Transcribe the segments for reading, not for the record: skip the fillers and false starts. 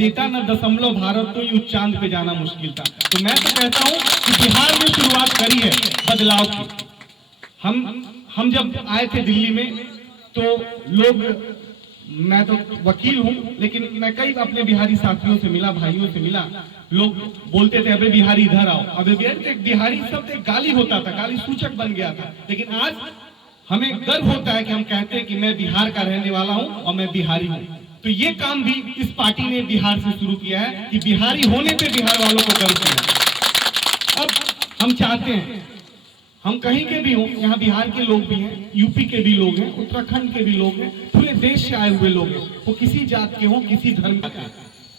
देता न दशमलव भारत तो यूं चांद पे जाना मुश्किल था। तो मैं तो कहता हूं कि बिहार में शुरुआत करी है बदलाव की। हम जब आए थे दिल्ली में तो लोग, मैं तो वकील हूं लेकिन मैं कई अपने बिहारी साथियों से मिला, भाइयों से मिला, लोग बोलते थे अबे बिहारी इधर आओ। अबे बिहारी शब्द एक गाली होता था, गाली सूचक बन गया था। लेकिन आज हमें गर्व होता है कि हम कहते हैं कि मैं बिहार का रहने वाला हूं और मैं बिहारी हूं। तो ये काम भी इस पार्टी ने बिहार से शुरू किया है कि बिहारी होने पे बिहार वालों को गर्व किया। अब हम चाहते हैं हम कहीं के भी हों, यहाँ बिहार के लोग भी हैं, यूपी के भी लोग हैं, उत्तराखंड के भी लोग हैं, पूरे देश से आए हुए लोग हैं, वो किसी जात के हों, किसी धर्म के।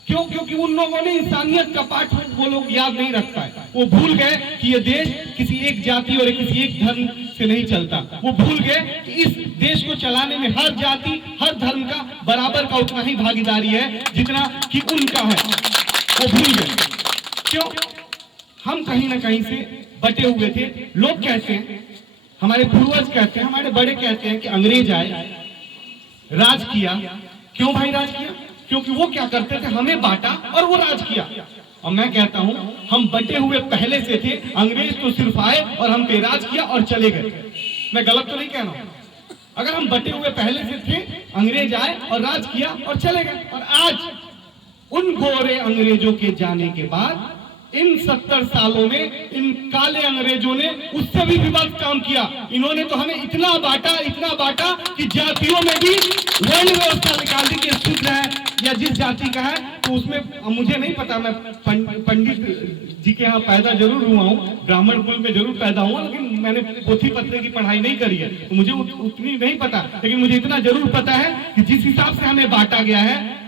क्यों? क्योंकि उन लोगों ने इंसानियत का पाठ वो लोग याद नहीं रख पाए। वो भूल गए कि ये देश किसी एक जाति और किसी एक धर्म से नहीं चलता। वो भूल गए कि इस देश को चलाने में हर जाति, हर धर्म का बराबर का उतना ही भागीदारी है जितना कि उनका है। वो भूल गए। क्यों? हम कहीं ना कहीं से बटे हुए थे। लोग कहते हैं, हमारे पूर्वज कहते हैं, हमारे बड़े कहते हैं कि अंग्रेज आए, राज किया। क्यों भाई राज किया? क्योंकि वो क्या करते थे, हमें बांटा और वो राज किया। और मैं कहता हूं हम बटे हुए पहले से थे, अंग्रेज तो सिर्फ आए और हम पे राज किया और चले गए। मैं गलत तो नहीं कह रहा हूं। अगर हम बटे हुए पहले से थे, अंग्रेज आए और राज किया और चले गए, और आज उन गोरे अंग्रेजों के जाने के बाद इन 70 सालों में इन काले अंग्रेजों ने उससे भी विवाद काम किया। इन्होंने तो हमें इतना बांटा कि जातियों में भी वर्ण व्यवस्था निकाल दी कि शुद्ध है या जिस जाति का है तो उसमें, मुझे नहीं पता, मैं पंडित जी के यहाँ पैदा जरूर हुआ हूँ, ब्राह्मण कुल में जरूर पैदा हुआ, लेकिन मैंने पोथी पत्रे की पढ़ाई नहीं करी है तो मुझे उतनी नहीं पता। लेकिन मुझे इतना जरूर पता है कि जिस हिसाब से हमें बांटा गया है,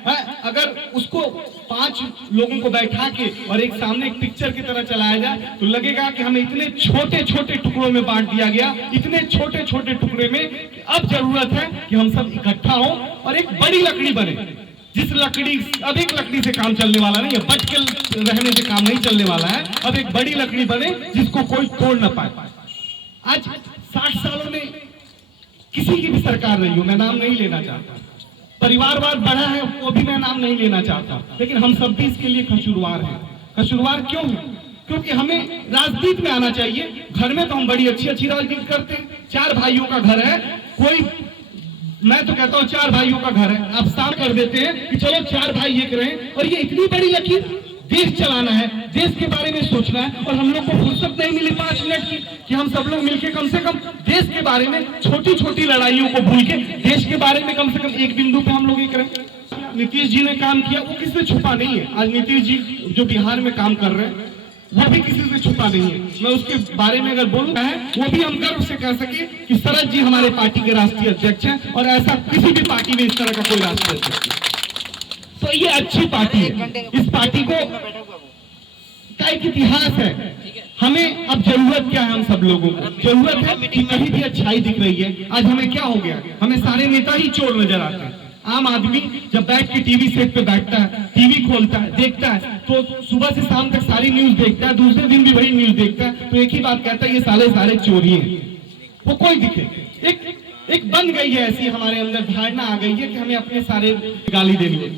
अगर उसको 5 लोगों को बैठा के और एक सामने एक पिक्चर की तरह चलाया जाए तो लगेगा कि हमें इतने छोटे छोटे टुकड़ों में बांट दिया गया, इतने छोटे छोटे टुकड़े में। अब जरूरत है कि हम सब इकट्ठा हों और एक बड़ी लकड़ी बने। जिस लकड़ी, अब एक लकड़ी से काम चलने वाला नहीं है, बच के रहने से काम नहीं चलने वाला है। अब एक बड़ी लकड़ी बने जिसको कोई तोड़ ना पाए। आज 60 सालों में किसी की भी सरकार रही हो, मैं नाम नहीं लेना चाहता, परिवारवाद बढ़ा है वो भी मैं नाम नहीं लेना चाहता, लेकिन हम सब भी इसके लिए कसूरवार हैं। कसूरवार क्यों है? क्योंकि हमें राजनीति में आना चाहिए। घर में तो हम बड़ी अच्छी अच्छी राजनीति करते हैं। 4 भाइयों का घर है, कोई, मैं तो कहता हूँ 4 भाइयों का घर है, आप साफ कर देते हैं कि चलो 4 भाई एक रहे, और ये इतनी बड़ी लकीर, देश चलाना है, देश के बारे में सोचना है, और हम लोग को फुर्सत नहीं मिली 5 मिनट की कि हम सब लोग मिलकर कम से कम देश के बारे में, छोटी छोटी लड़ाइयों को भूल के देश के बारे में कम से कम एक बिंदु पे हम लोग एक रहे। नीतीश जी ने काम किया, वो किसी से छुपा नहीं है। आज नीतीश जी जो बिहार में काम कर रहे हैं वो भी किसी से छुपा नहीं है। मैं उसके बारे में अगर बोलना है, वो भी हम गर्व से कह सके कि शरद जी हमारे पार्टी के राष्ट्रीय अध्यक्ष हैं, और ऐसा किसी भी पार्टी में इस तरह का कोई राष्ट्रीय अध्यक्ष। तो ये अच्छी पार्टी है। इस पार्टी को का एक इतिहास है। हमें अब जरूरत क्या है? हम सब लोगों को जरूरत है कि कहीं भी अच्छाई दिख रही है। आज हमें क्या हो गया, हमें सारे नेता ही चोर नजर आते हैं। आम आदमी जब बैठ के टीवी सेट पे बैठता है, टीवी खोलता है, देखता है, तो सुबह से शाम तक सारी न्यूज देखता है, दूसरे दिन भी वही न्यूज देखता है, तो एक ही बात कहता है, ये सारे चोरी हैं। वो कोई दिखे, एक बन गई है ऐसी हमारे अंदर धारणा आ गई है कि हमें अपने सारे गाली देनी है।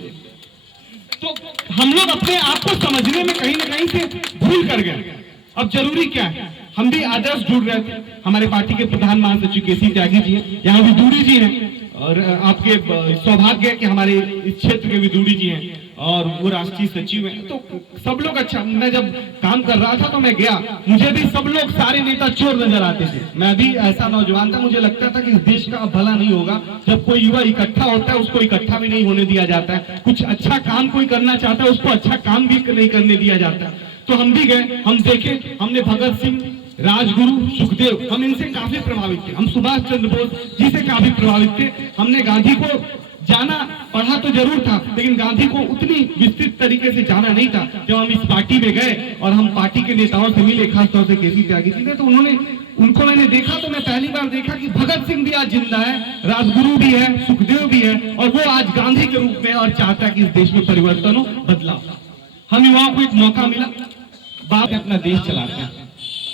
तो हम लोग अपने आप को समझने में कहीं ना कहीं से भूल कर गए। अब जरूरी क्या है? हम भी आदर्श जुड़ रहे थे। हमारे पार्टी के प्रधान महासचिव केसी त्यागी जी हैं, यहाँ विदुरी जी हैं, और आपके सौभाग्य है कि हमारे इस क्षेत्र के विदुरी जी हैं, और वो राष्ट्रीय सचिव हैं। तो सब लोग अच्छा, मैं जब काम कर रहा था तो मैं गया, मुझे भी सब लोग, सारे नेता चोर नजर आते थे। मैं भी ऐसा नौजवान था, मुझे लगता था कि इस देश का भला नहीं होगा जब कोई युवा इकट्ठा होता है, उसको इकट्ठा भी नहीं होने दिया जाता है। कुछ अच्छा काम कोई करना चाहता है, उसको अच्छा काम भी नहीं करने दिया जाता है। तो हम भी गए, हम देखे, हमने भगत सिंह, राजगुरु, सुखदेव, हम इनसे काफी प्रभावित थे। हम सुभाष चंद्र बोस जी से काफी प्रभावित थे। हमने गांधी को जाना, पढ़ा तो जरूर था, लेकिन गांधी को उतनी विस्तृत तरीके से जाना नहीं था। जब हम इस पार्टी में गए और हम पार्टी के नेताओं से मिले, खासतौर से केसी त्यागी जी ने, तो उनको मैंने देखा, तो मैं पहली बार देखा कि भगत सिंह भी आज जिंदा है, राजगुरु भी है, सुखदेव भी है, और वो आज गांधी के रूप में और चाहता है कि इस देश में परिवर्तन हो, बदलाव। हम युवाओं को एक मौका मिला, बाप अपना देश चलाते हैं,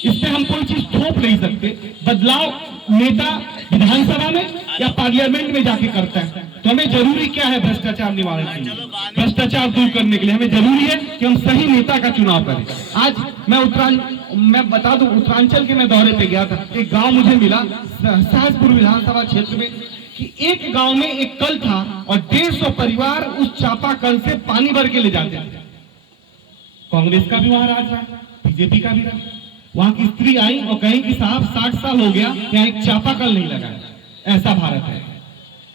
इसमें हम कोई चीज थोप नहीं सकते। बदलाव नेता विधानसभा में या पार्लियामेंट में जाके करता है। तो हमें जरूरी क्या है भ्रष्टाचार निवारण के लिए, भ्रष्टाचार दूर करने के लिए हमें जरूरी है कि हम सही नेता का चुनाव करें। आज मैं बता दूं, उत्तरांचल के मैं दौरे पे गया था, एक गांव मुझे मिला सहसपुर विधानसभा क्षेत्र में कि एक गांव में एक कल था और 150 परिवार उस चापाकल से पानी भर के ले जाते थे। कांग्रेस का भी वहां राज रहा, बीजेपी का भी रहा। वहां की स्त्री आई और कही कि साहब 60 साल हो गया यहाँ एक चापाकल नहीं लगा। ऐसा भारत है,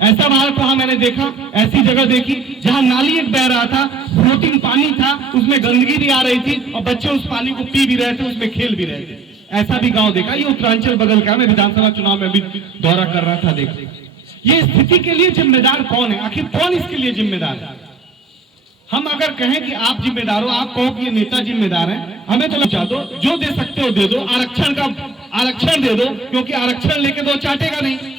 ऐसा भारत वहां मैंने देखा, ऐसी जगह देखी जहां नाली एक बह रहा था, फ्लोटिंग पानी था, उसमें गंदगी भी आ रही थी और बच्चे उस पानी को पी भी रहे थे, उसमें खेल भी रहे थे। ऐसा भी गांव देखा। ये उत्तरांचल बगल का, मैं विधानसभा चुनाव में भी दौरा कर रहा था। देख, ये स्थिति के लिए जिम्मेदार कौन है? आखिर कौन इसके लिए जिम्मेदार है? हम अगर कहें कि आप जिम्मेदार हो, आप कहो कि ये नेता जिम्मेदार है, हमें तो लगा दो, जो दे सकते हो दे दो, आरक्षण दे दो, क्योंकि आरक्षण लेके तो चाटेगा नहीं।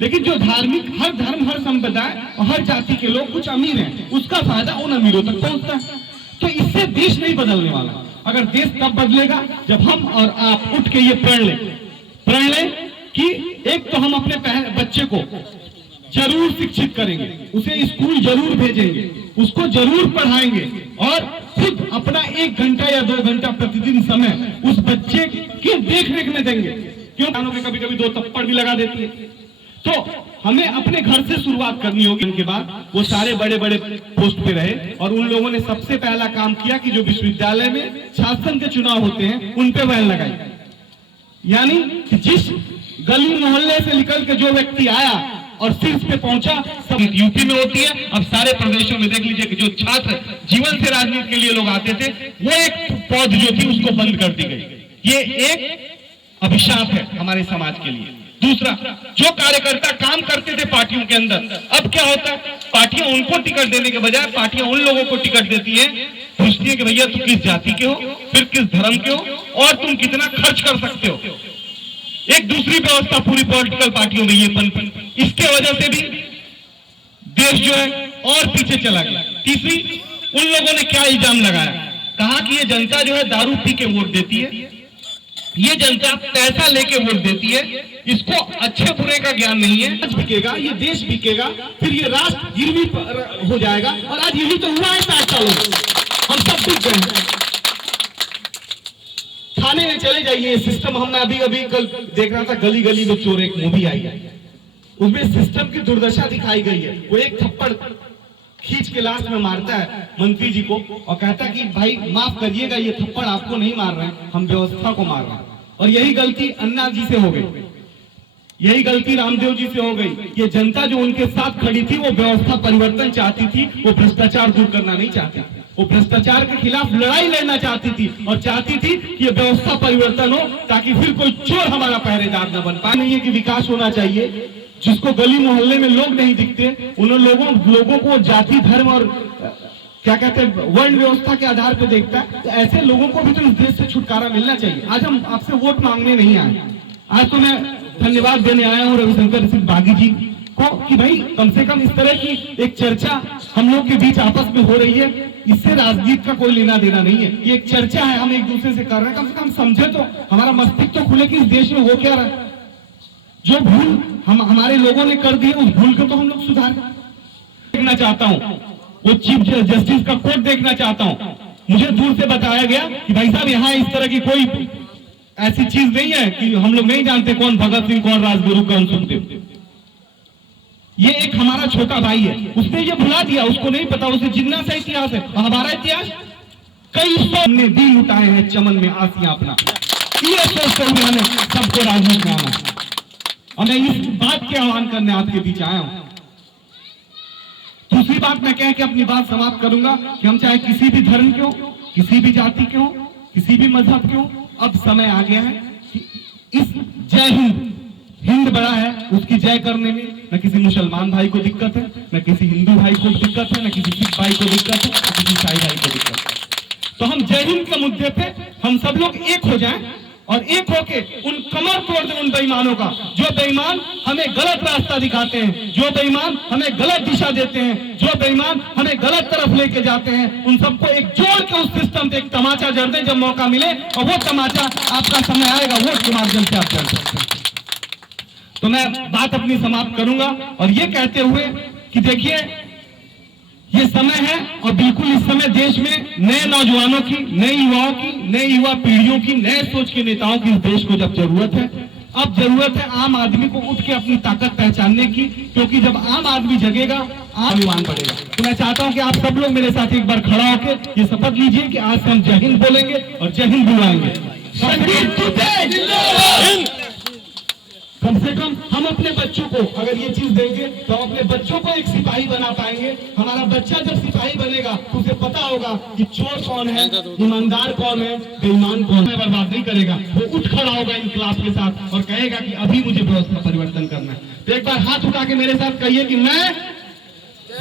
लेकिन जो धार्मिक, हर धर्म, हर संप्रदाय और हर जाति के लोग कुछ अमीर हैं, उसका फायदा उन अमीरों तक पहुंचता है। तो इससे देश नहीं बदलने वाला। अगर देश तब बदलेगा जब हम और आप उठ के ये प्रण लें कि एक तो हम अपने बच्चे को जरूर शिक्षित करेंगे, उसे स्कूल जरूर भेजेंगे, उसको जरूर पढ़ाएंगे और खुद अपना 1 घंटा या 2 घंटा प्रतिदिन समय उस बच्चे के देख रेख में देंगे। क्यों? कभी कभी 2 थप्पड़ भी लगा देती है। तो हमें अपने घर से शुरुआत करनी होगी। उनके बाद वो सारे बड़े बड़े पोस्ट पे रहे और उन लोगों ने सबसे पहला काम किया कि जो विश्वविद्यालय में शासन के चुनाव होते हैं उन पे बैन लगाई। यानी जिस गली मोहल्ले से निकल के जो व्यक्ति आया और शीर्ष पे पहुंचा, सब यूपी में होती है। अब सारे प्रदेशों में देख लीजिए कि जो छात्र जीवन से राजनीति के लिए लोग आते थे, वो एक पौध जो थी उसको बंद कर दी गई। ये एक अभिशाप है हमारे समाज के लिए। दूसरा, जो कार्यकर्ता काम करते थे पार्टियों के अंदर, अब क्या होता है? पार्टियां उनको टिकट देने के बजाय पार्टियां उन लोगों को टिकट देती है, पूछती है कि भैया तुम किस जाति के हो, फिर किस धर्म के हो और तुम कितना खर्च कर सकते हो। एक दूसरी व्यवस्था पूरी पॉलिटिकल पार्टियों में ये पनपन, इसके वजह से भी देश जो है और पीछे चला गया। तीसरी, उन लोगों ने क्या इल्जाम लगाया, कहा कि ये जनता जो है दारू पी के वोट देती है, ये जनता पैसा लेके वोट देती है, इसको अच्छे बुरे का ज्ञान नहीं है। आज बिकेगा, ये देश बिकेगा, फिर ये राष्ट्र गिरवी हो जाएगा। और आज यही तो हुआ है 60 सालों में, हम सब बिक गए। थाने में चले जाइए, सिस्टम, हम अभी कल देख रहा था, गली गली में चोर, एक मूवी आई है, उसमें सिस्टम की दुर्दशा दिखाई गई है। वो एक थप्पड़ खींच के लास्ट में मारता है मंत्री जी को और कहता है कि भाई माफ करिएगा, ये थप्पड़ आपको नहीं मार रहे हैं, हम व्यवस्था को मार रहे हैं। और यही गलती अन्ना जी से हो गई, यही गलती रामदेव जी से हो गई। ये जनता जो उनके साथ खड़ी थी वो व्यवस्था परिवर्तन चाहती थी, वो भ्रष्टाचार दूर करना नहीं चाहती, वो भ्रष्टाचार के खिलाफ लड़ाई लड़ना चाहती थी और चाहती थी कि ये व्यवस्था परिवर्तन हो ताकि फिर कोई चोर हमारा पहरेदार न बन पाए। नहीं है कि विकास होना चाहिए, जिसको गली मोहल्ले में लोग नहीं दिखते उन लोगों को जाति, धर्म और क्या कहते हैं वर्ण व्यवस्था के आधार पर देखता है। तो ऐसे लोगों को भी तो इस देश से छुटकारा मिलना चाहिए। आज हम आपसे वोट मांगने नहीं आए, आज तो मैं धन्यवाद देने आया हूँ रविशंकर सिंह बागी जी को कि भाई कम से कम इस तरह की एक चर्चा हम लोग के बीच आपस में हो रही है, इससे राजनीति का कोई लेना देना नहीं है। ये एक चर्चा है, हम एक दूसरे से कर रहे हैं, कम से कम समझे तो, हमारा मस्तिष्क तो खुले कि इस देश में हो क्या रहा है। जो भूल हमारे लोगों ने कर दी है, उस भूल को तो हम लोग सुधार देखना चाहता हूँ। वो चीफ जस्टिस का कोर्ट देखना चाहता हूँ। मुझे दूर से बताया गया कि भाई साहब यहाँ इस तरह की कोई ऐसी चीज नहीं है कि हम लोग नहीं जानते कौन भगत सिंह, कौन राजगुरु, कौन सुखदेव। ये एक हमारा छोटा भाई है, उसने ये भुला दिया, उसको नहीं पता, उसे जिन्ना सा इतिहास है। और हमारा इतिहास कई सौ ने दिल लुटाए हैं चमन में आसियां अपना, ये सोचते हुए हमें सबको राजनीति में आना। और मैं इस बात के आह्वान करने आपके बीच आया हूं। दूसरी बात मैं कह के अपनी बात समाप्त करूंगा कि हम चाहे किसी भी धर्म के हो, किसी भी जाति के हो, किसी भी मजहब के हो, अब समय आ गया है कि इस जय हिंद, हिंद बड़ा है, उसकी जय करने में न किसी मुसलमान भाई को दिक्कत है, न किसी हिंदू भाई को दिक्कत है, न किसी सिख भाई को दिक्कत है, न किसी ईसाई भाई को दिक्कत है। तो हम जय हिंद के मुद्दे पे हम सब लोग एक हो जाएं और एक होके उन कमर तोड़ दें उन बेईमानों का, जो बेईमान हमें गलत रास्ता दिखाते हैं, जो बेईमान हमें गलत दिशा देते हैं, जो बेईमान हमें गलत तरफ लेके जाते हैं। उन सबको एक जोड़ के उस सिस्टम पे एक तमाचा जड़ दें जब मौका मिले, और वो तमाचा आपका समय आएगा, वोट के माध्यम से आप जड़ सकते हैं। तो मैं बात अपनी समाप्त करूंगा और ये कहते हुए कि देखिए ये समय है और बिल्कुल इस समय देश में नए नौजवानों की, नए युवाओं की, नए युवा पीढ़ियों की, नए सोच के नेताओं की इस देश को जब जरूरत है। अब जरूरत है आम आदमी को उठ के अपनी ताकत पहचानने की, क्योंकि जब आम आदमी जगेगा आम विमान बढ़ेगा। तो मैं चाहता हूं कि आप सब लोग मेरे साथ एक बार खड़ा होकर ये शपथ लीजिए कि आज से हम जय हिंद बोलेंगे और जय हिंद बुलाएंगे। कम से कम हम अपने बच्चों को अगर ये चीज देंगे तो हम अपने बच्चों को एक सिपाही बना पाएंगे। हमारा बच्चा जब सिपाही बनेगा तो उसे पता होगा कि चोर कौन है, ईमानदार कौन है, बेईमान कौन है। बर्बाद नहीं करेगा, वो उठ खड़ा होगा इनकलाब के साथ और कहेगा कि अभी मुझे व्यवस्था परिवर्तन करना है। तो एक बार हाथ उठा के मेरे साथ कहिए कि मैं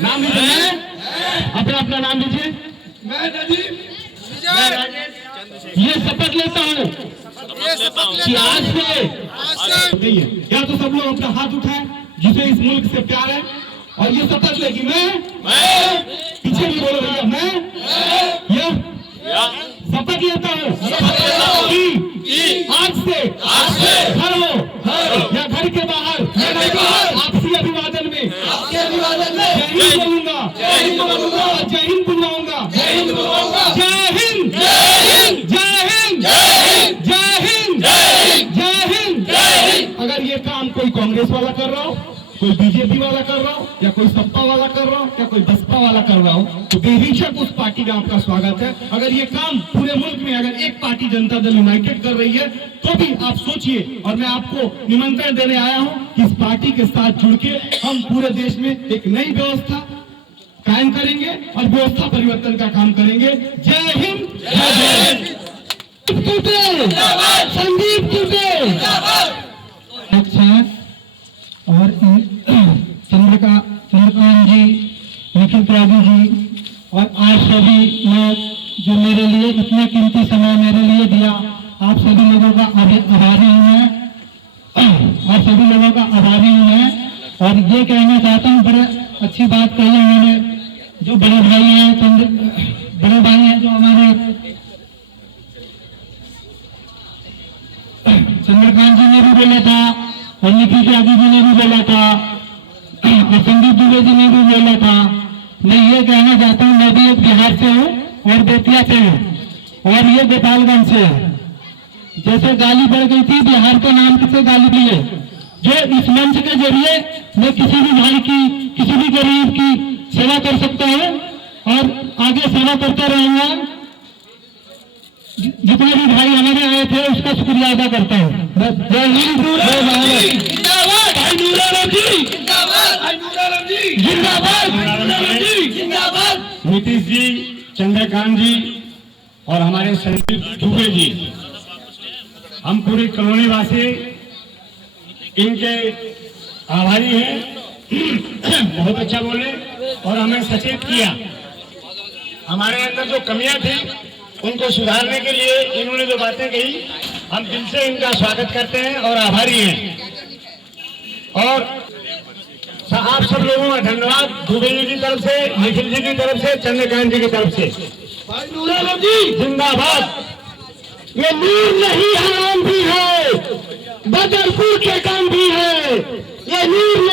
नाम लीजिए, अपना अपना नाम लीजिए। मैं नदीम ये शपथ लेता हूँ कि आज से नहीं है। या तो सब लोग अपना हाथ उठाएं जिसे इस मुल्क से प्यार है और ये शपथ ले कि मैं पीछे भी बोलो भैया, मैं यह शपथ लेता हूँ कि आज से घर हो या घर के बाहर आपसी अभिवादन में जय हिंद बोलूंगा, जय हिंद बुलवाऊंगा, जय हिंद, जय हिंद, जय हिंद, जय हिंद। अगर ये काम कोई कांग्रेस वाला कर रहा हो, कोई बीजेपी वाला कर रहा हो, या कोई सपा वाला कर रहा हो, या कोई बसपा वाला कर रहा हो, तो बेहिचक उस पार्टी का आपका स्वागत है। अगर ये काम पूरे मुल्क में अगर एक पार्टी जनता दल यूनाइटेड कर रही है तो भी आप सोचिए। और मैं आपको निमंत्रण देने आया हूं कि इस पार्टी के साथ जुड़ के हम पूरे देश में एक नई व्यवस्था कायम करेंगे और व्यवस्था परिवर्तन का काम करेंगे। जय हिंद, जय हिंद। संदीप दुबे और चंद्रकांत जी, निखिल त्यागी जी और आज सभी लोग जो मेरे लिए इतने कीमती समय मेरे लिए दिया, आप सभी लोगों का आभारी हूँ मैं, आप सभी लोगों का आभारी हूँ मैं। और ये कहना चाहता हूँ, बड़े अच्छी बात कही है मैंने, जो बड़े भाई हैं, बड़े भाई हैं जो हमारे चंद्रकांत जी ने भी बोला था और निखिल त्यागी जी ने भी बोला था और संदीप दुबे जी ने भी बोला था। मैं ये कहना चाहता हूँ, मैं भी एक बिहार से हूँ और बेतिया से हूँ और ये गोपालगंज से है। जैसे गाली बढ़ गई थी, बिहार के नाम से गाली दी है, जो इस मंच के जरिए मैं किसी भी भाई की, किसी भी गरीब की सेवा कर सकता हूँ और आगे सेवा करता रहूंगा। जितने भी भाई हमारे आए थे उसका शुक्रिया अदा करता हूँ। जय हिंद, जय भारत, जिंदाबाद। नीतीश जी, चंद्रकांत जी और हमारे संदीप दुबे जी, हम पूरी कॉलोनी वासी इनके आभारी हैं। बहुत अच्छा बोले और हमें सचेत किया। हमारे अंदर जो कमियां थी उनको सुधारने के लिए इन्होंने जो बातें कही, हम दिल से इनका स्वागत करते हैं और आभारी हैं। और आप सब लोगों का धन्यवाद, दुबे जी की तरफ से, निखिल जी की तरफ से, चंद्रकांत जी की तरफ से। जिंदाबाद। ये नूर नहीं हराम भी है, बदरपुर के काम भी है। ये नूर